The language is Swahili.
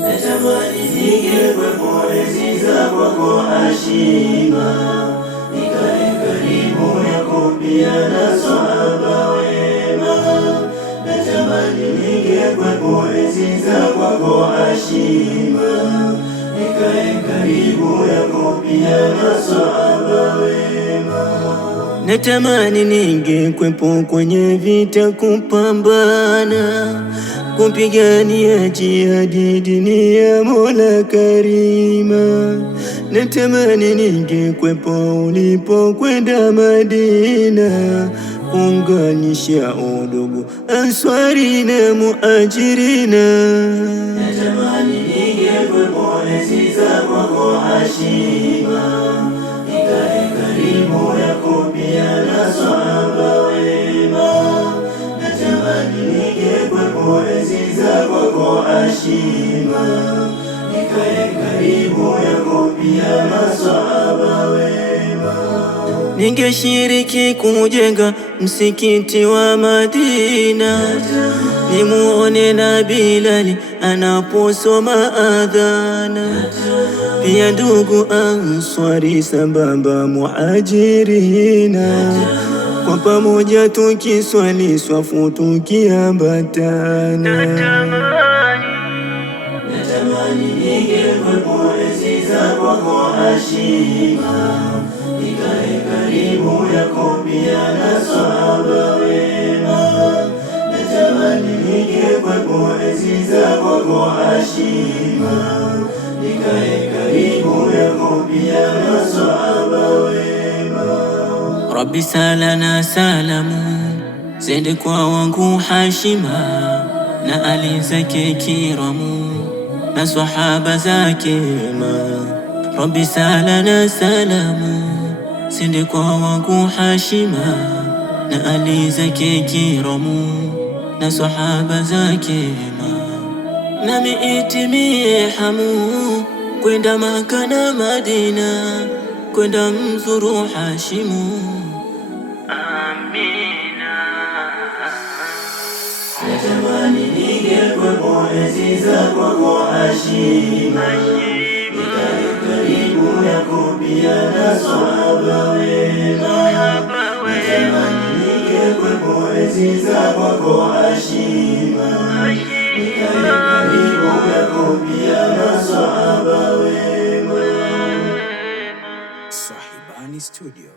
Natamani ningekuwepo enzi za kwako Hashima, nikae karibu yako pia na sahaba wema. Natamani ningekuwepo enzi za kwako Hashima, nikae karibu yako pia na sahaba wema. Natamani ningekuwepo kwenye vita kupambana, kupigania jihadi dini ya Mola Karima. Natamani ningekuwepo ulipokwenda Madina, kuunganisha udugu Answari na Muhajirina. Natamani ningekuwepo enzi za kwako Hashima, nikae karibu yako pia na sahaba wema. Natamani ningekuwepo enzi za kwako Hashima, nikae karibu yako pia na sahaba wema. Ningeshiriki kujenga msikiti wa Madina, nimuone na Bilali anaposoma adhana, pia ndugu Answari sambamba Muhajirina, kwa pamoja tukiswali swafu tukiambatana. Natamani ningekuwepo enzi za kwako Hashima, nikae karibu yako pia na sahaba wema. Natamani ningekuwepo enzi za kwako Hashima, nikae karibu yako pia na sahaba wema. Rabbi salana salamu zende kwa wangu Hashima, na ali zake kiramu na sahaba zake wema. Rabbi salana salamu zende kwa wangu Hashima, na ali zake kiramu na sahaba zake wema. Nami itimie hamu kwenda Maka na Madina, kwenda mzuru Hashimu. Amina. Natamani ningekuwepo enzi za kwako Hashima, nikae karibu yako pia na sahaba wema. Natamani ningekuwepo enzi za kwako Hashima, nikae karibu yako pia na sahaba wema. Sahibani Studio.